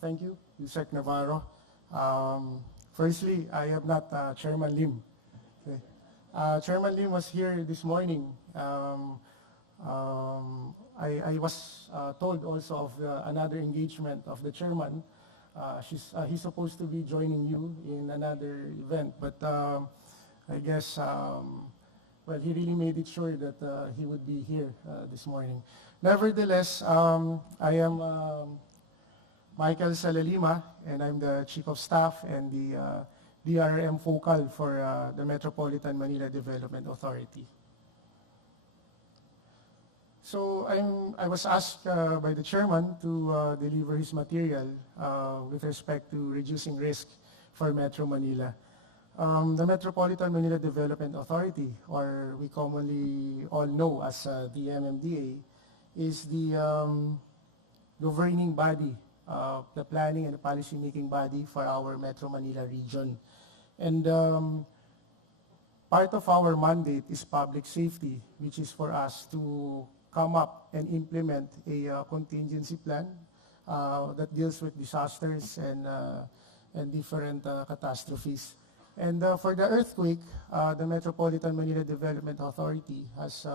Thank you, Yusek Navarro. Firstly, I am not Chairman Lim. Okay. Chairman Lim was here this morning. I was told also of another engagement of the chairman. He's supposed to be joining you in another event, but I guess, well, he really made it sure that he would be here this morning. Nevertheless, I am Michael Salalima, and I'm the Chief of Staff and the DRM focal for the Metropolitan Manila Development Authority. So I was asked by the chairman to deliver his material with respect to reducing risk for Metro Manila. The Metropolitan Manila Development Authority, or we commonly all know as the MMDA, is the governing body, the planning and the policy-making body for our Metro Manila region. And part of our mandate is public safety, which is for us to come up and implement a contingency plan that deals with disasters and different catastrophes. And for the earthquake, the Metropolitan Manila Development Authority has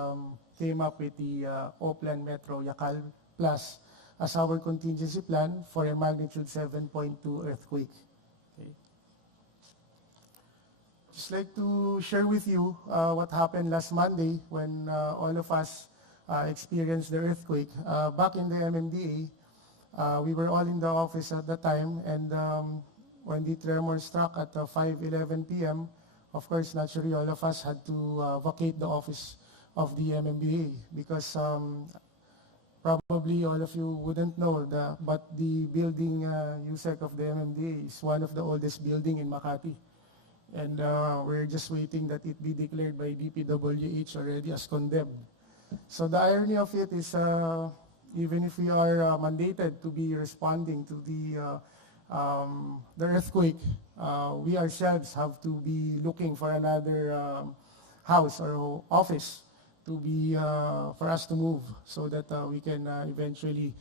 came up with the Oplan Metro Yakal Plus as our contingency plan for a magnitude 7.2 earthquake. Okay. Just like to share with you what happened last Monday when all of us experienced the earthquake. Back in the MMDA, we were all in the office at the time, and when the tremor struck at 5:11 p.m., of course, naturally, all of us had to vacate the office of the MMDA because probably all of you wouldn't know, but the building USEC of the MMDA is one of the oldest building in Makati. And we're just waiting that it be declared by DPWH already as condemned. So the irony of it is, even if we are mandated to be responding to the earthquake, we ourselves have to be looking for another house or office to be for us to move so that we can eventually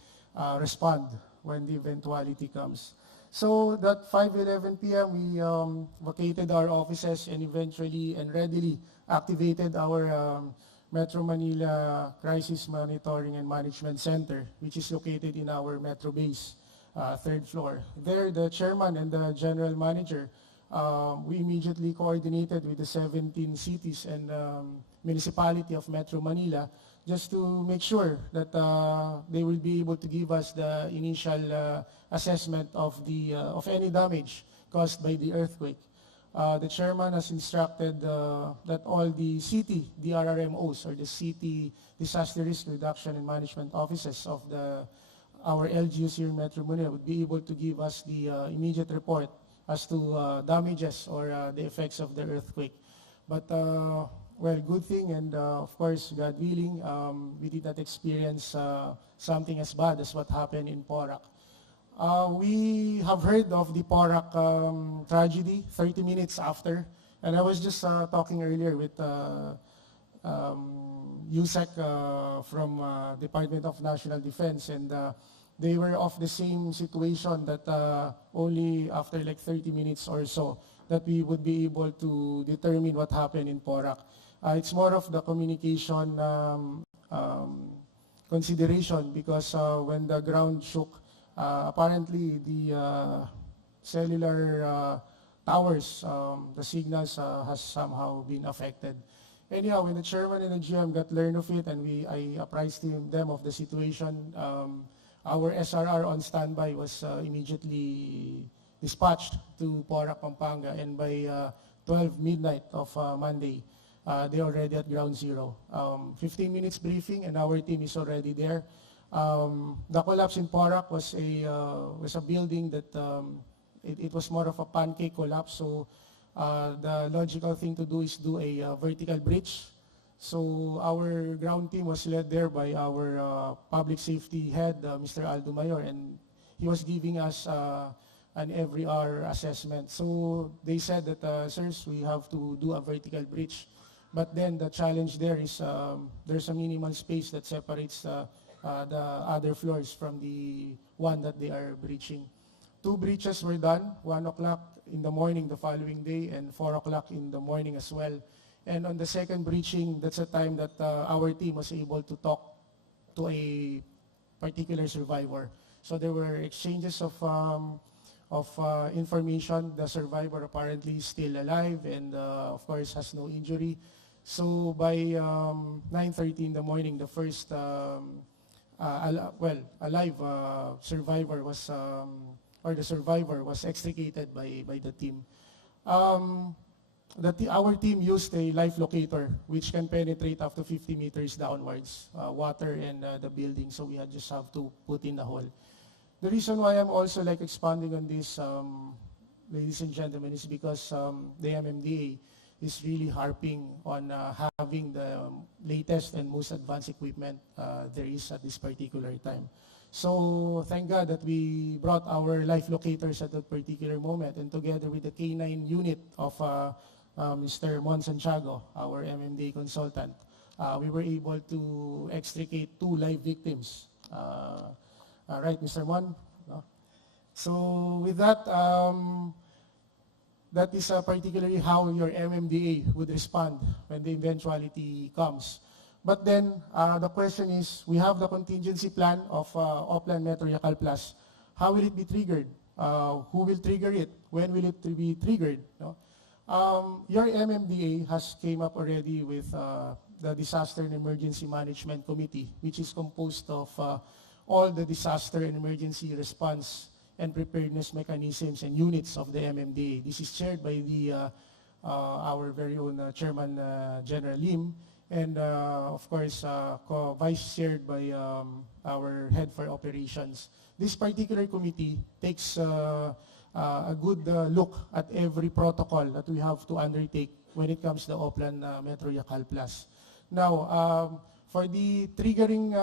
respond when the eventuality comes. So that 5:11 p.m. we vacated our offices and eventually and readily activated our Metro Manila Crisis Monitoring and Management Center, which is located in our Metro Base, third floor. There, the chairman and the general manager, we immediately coordinated with the 17 cities and municipality of Metro Manila just to make sure that they will be able to give us the initial assessment of any damage caused by the earthquake. The chairman has instructed that all the city DRRMOs, or the City Disaster Risk Reduction and Management Offices of our LGUs here in Metro Manila would be able to give us the immediate report as to damages or the effects of the earthquake. But well, good thing, and of course, God willing, we did not experience something as bad as what happened in Porac. We have heard of the Porac tragedy 30 minutes after, and I was just talking earlier with USEC from Department of National Defense, and they were of the same situation that only after like 30 minutes or so that we would be able to determine what happened in Porac. It's more of the communication consideration because when the ground shook, apparently the cellular towers, the signals has somehow been affected. Anyhow, when the chairman and the GM got learn of it and I apprised them of the situation, our SRR on standby was immediately dispatched to Porac, Pampanga, and by 12 midnight of Monday, they're already at ground zero. 15 minutes briefing and our team is already there. The collapse in Porac was a building that it was more of a pancake collapse, so the logical thing to do is do a vertical breach. So our ground team was led there by our public safety head, Mr. Aldo Mayor, and he was giving us an every hour assessment. So they said that, sirs, we have to do a vertical breach. But then the challenge there is there's a minimal space that separates the other floors from the one that they are breaching. 2 breaches were done, 1 o'clock in the morning the following day and 4 o'clock in the morning as well. And on the second breaching, that's the time that our team was able to talk to a particular survivor. So there were exchanges of information. The survivor apparently is still alive and of course has no injury. So by 9:30 in the morning, the first alive survivor was or the survivor was extricated by the team. Our team used a life locator which can penetrate up to 50 meters downwards, water and the building, so we just have to put in a hole. The reason why I'm also expanding on this, ladies and gentlemen, is because the MMDA is really harping on having the latest and most advanced equipment there is at this particular time. So thank God that we brought our life locators at that particular moment, and together with the K9 unit of Mr. Mon Santiago, our MMDA consultant, we were able to extricate 2 live victims. Right, Mr. Mon? No? So with that, that is particularly how your MMDA would respond when the eventuality comes. But then the question is, we have the contingency plan of Oplan Metro Yacal Plus. How will it be triggered? Who will trigger it? When will it be triggered? No? Your MMDA has came up already with the Disaster and Emergency Management Committee, which is composed of all the disaster and emergency response and preparedness mechanisms and units of the MMDA. This is chaired by our very own Chairman General Lim, and of course vice chaired by our head for operations. This particular committee takes a good look at every protocol that we have to undertake when it comes to the Oplan Metro Yacal Plus. Now, for the triggering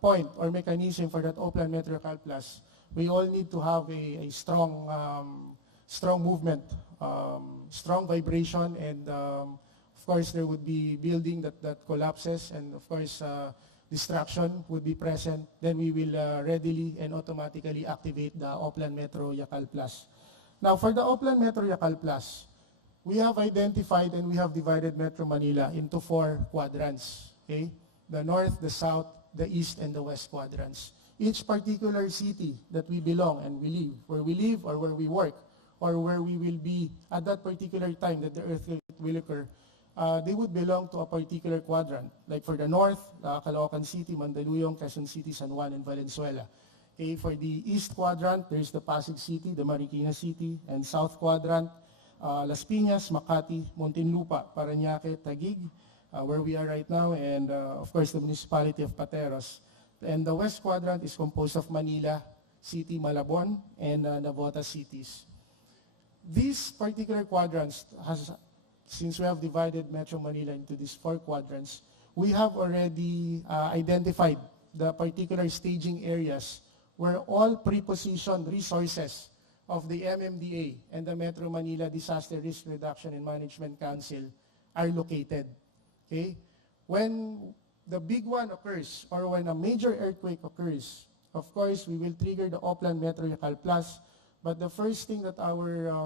point or mechanism for that Oplan Metro Yacal Plus, we all need to have a strong movement, strong vibration, and of course there would be building that collapses, and of course distraction would be present. Then we will readily and automatically activate the Oplan Metro Yacal Plus. Now for the Oplan Metro Yacal Plus, we have identified and we have divided Metro Manila into 4 quadrants. Okay? The north, the south, the east, and the west quadrants. Each particular city that we belong and we live, where we live or where we work, or where we will be at that particular time that the earthquake will occur, they would belong to a particular quadrant. Like for the north, Caloocan City, Mandaluyong, Quezon City, San Juan, and Valenzuela. Okay, for the east quadrant, there's the Pasig City, the Marikina City, and south quadrant, Las Piñas, Makati, Muntinlupa, Parañaque, Taguig, where we are right now, and of course the municipality of Pateros. And the west quadrant is composed of Manila City, Malabon, and Navotas cities. These particular quadrants, since we have divided Metro Manila into these 4 quadrants, we have already identified the particular staging areas where all prepositioned resources of the MMDA and the Metro Manila Disaster Risk Reduction and Management Council are located. Okay? When the big one occurs, or when a major earthquake occurs, of course, we will trigger the Oplan Metro Yacal Plus. But the first thing that our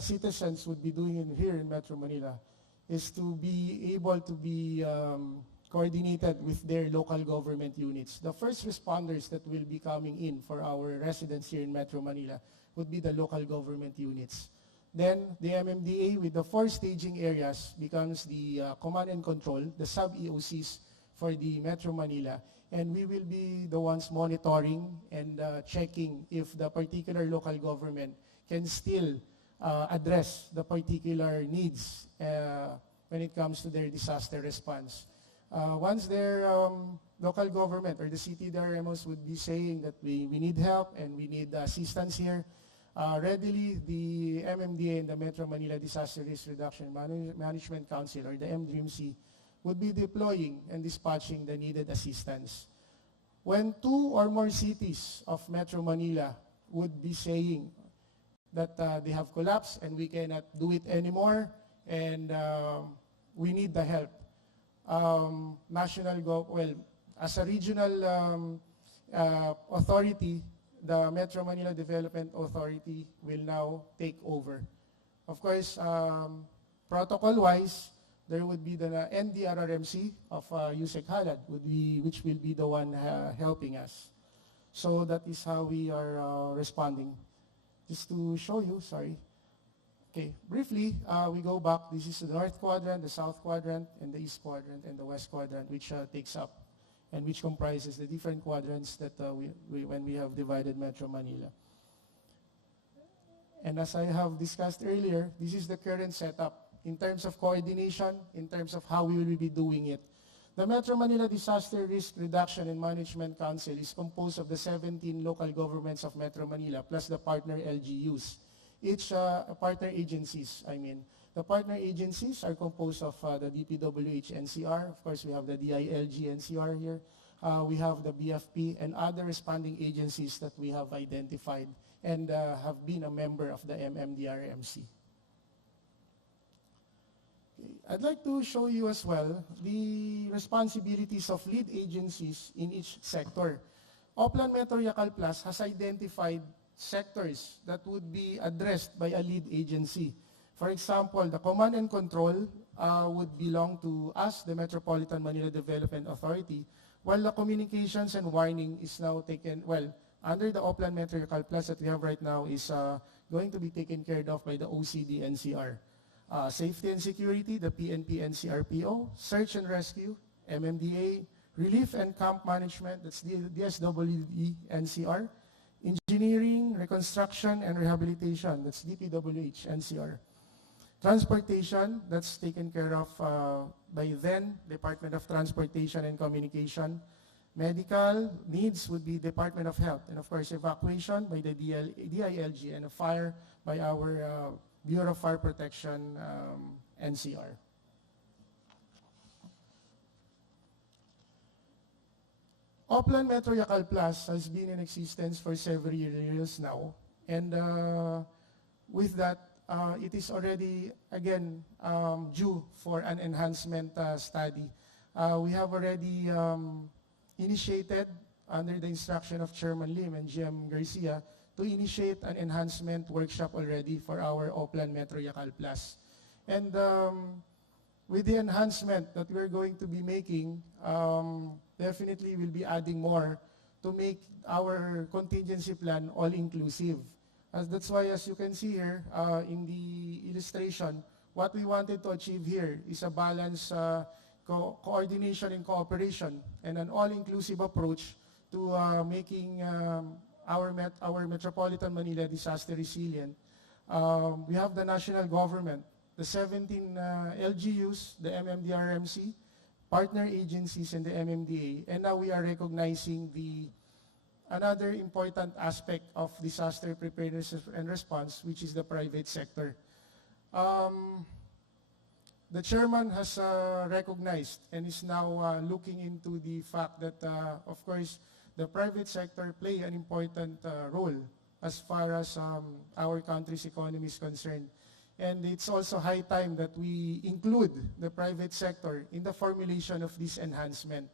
citizens would be doing here in Metro Manila is to be able to be coordinated with their local government units. The first responders that will be coming in for our residents here in Metro Manila would be the local government units. Then the MMDA with the 4 staging areas becomes the command and control, the sub-EOCs for the Metro Manila. And we will be the ones monitoring and checking if the particular local government can still address the particular needs when it comes to their disaster response. Once their local government or the city DRMOs would be saying that we need help and we need assistance here, readily the MMDA and the Metro Manila Disaster Risk Reduction Management Council, or the MDRIMC, would be deploying and dispatching the needed assistance. When 2 or more cities of Metro Manila would be saying that they have collapsed and we cannot do it anymore and we need the help, as a regional authority, the Metro Manila Development Authority, will now take over. Of course, protocol-wise, there would be the NDRRMC of Yusek Halad, which will be the one helping us. So that is how we are responding. Just to show you, sorry. Okay, briefly, we go back. This is the North Quadrant, the South Quadrant, and the East Quadrant, and the West Quadrant, which takes up and which comprises the different quadrants that when we have divided Metro Manila. And as I have discussed earlier, this is the current setup in terms of coordination, in terms of how we will be doing it. The Metro Manila Disaster Risk Reduction and Management Council is composed of the 17 local governments of Metro Manila plus the partner LGUs. Each partner agencies, The partner agencies are composed of the DPWH NCR. Of course, we have the DILG NCR here. We have the BFP and other responding agencies that we have identified and have been a member of the MMDA. I'd like to show you as well the responsibilities of lead agencies in each sector. Oplan Metro Yacal Plus has identified sectors that would be addressed by a lead agency. For example, the command and control would belong to us, the Metropolitan Manila Development Authority, while the communications and warning is now taken, under the Oplan Metro Yacal Plus that we have right now is going to be taken care of by the OCD NCR. Safety and security, the PNP NCRPO, search and rescue, MMDA, relief and camp management, that's the DSWD NCR, engineering, reconstruction and rehabilitation, that's DPWH NCR. Transportation, that's taken care of by then Department of Transportation and Communication. Medical needs would be Department of Health, and of course evacuation by the DILG, and fire by our Bureau of Fire Protection, NCR. Oplan Metro Yacal Plus has been in existence for several years now, and with that, it is already, again, due for an enhancement study. We have already initiated, under the instruction of Chairman Lim and GM Garcia, to initiate an enhancement workshop already for our Oplan Metro Yacal Plus. And with the enhancement that we're going to be making, definitely we'll be adding more to make our contingency plan all-inclusive. That's why, as you can see here in the illustration, what we wanted to achieve here is a balanced coordination and cooperation and an all-inclusive approach to making our Metropolitan Manila disaster resilient. We have the national government, the 17 LGUs, the MMDRMC, partner agencies, and the MMDA. And now we are recognizing another important aspect of disaster preparedness and response, which is the private sector. The chairman has recognized and is now looking into the fact that, of course, the private sector play an important role as far as our country's economy is concerned. And it's also high time that we include the private sector in the formulation of this enhancement.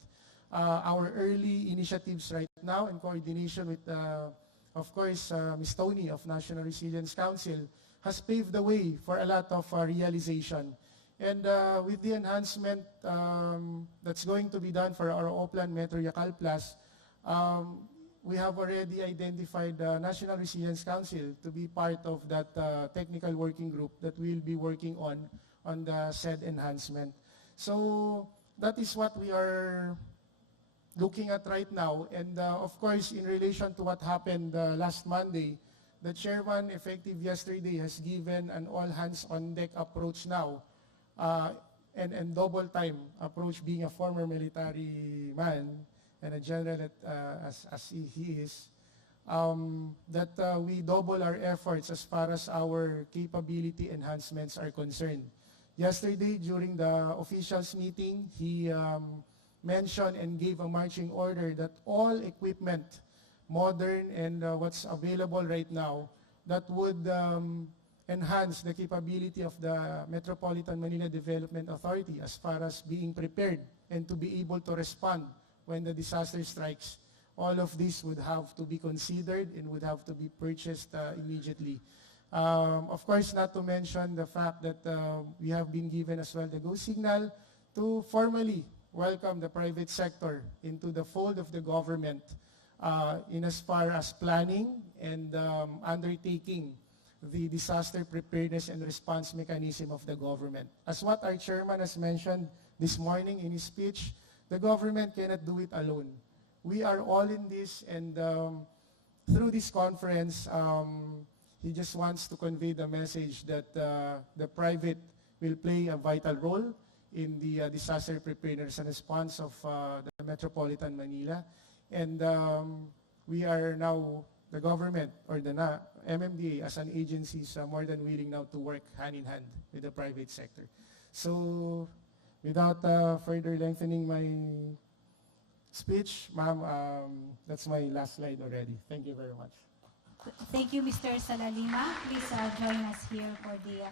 Our early initiatives right now in coordination with, of course, Ms. Tony of National Resilience Council has paved the way for a lot of realization. And with the enhancement that's going to be done for our Oplan Metro Yacal Plus, we have already identified the National Resilience Council to be part of that technical working group that we'll be working on the said enhancement. So that is what we are looking at right now. And of course, in relation to what happened last Monday, the chairman, effective yesterday, has given an all-hands-on-deck approach now, and double-time approach, being a former military man and a general as he is, that we double our efforts as far as our capability enhancements are concerned. Yesterday, during the officials meeting, he mentioned and gave a marching order that all equipment, modern and what's available right now, that would enhance the capability of the Metropolitan Manila Development Authority as far as being prepared and to be able to respond when the disaster strikes, all of this would have to be considered and would have to be purchased immediately. Of course, not to mention the fact that we have been given as well the go signal to formally welcome the private sector into the fold of the government in as far as planning and undertaking the disaster preparedness and response mechanism of the government. As what our chairman has mentioned this morning in his speech, the government cannot do it alone. We are all in this, and through this conference, he just wants to convey the message that the private will play a vital role in the disaster preparedness and response of the Metropolitan Manila. And we are now, the government or the MMDA as an agency is more than willing now to work hand in hand with the private sector. So without further lengthening my speech, ma'am, that's my last slide already. Thank you very much. Thank you, Mr. Salalima. Please join us here for the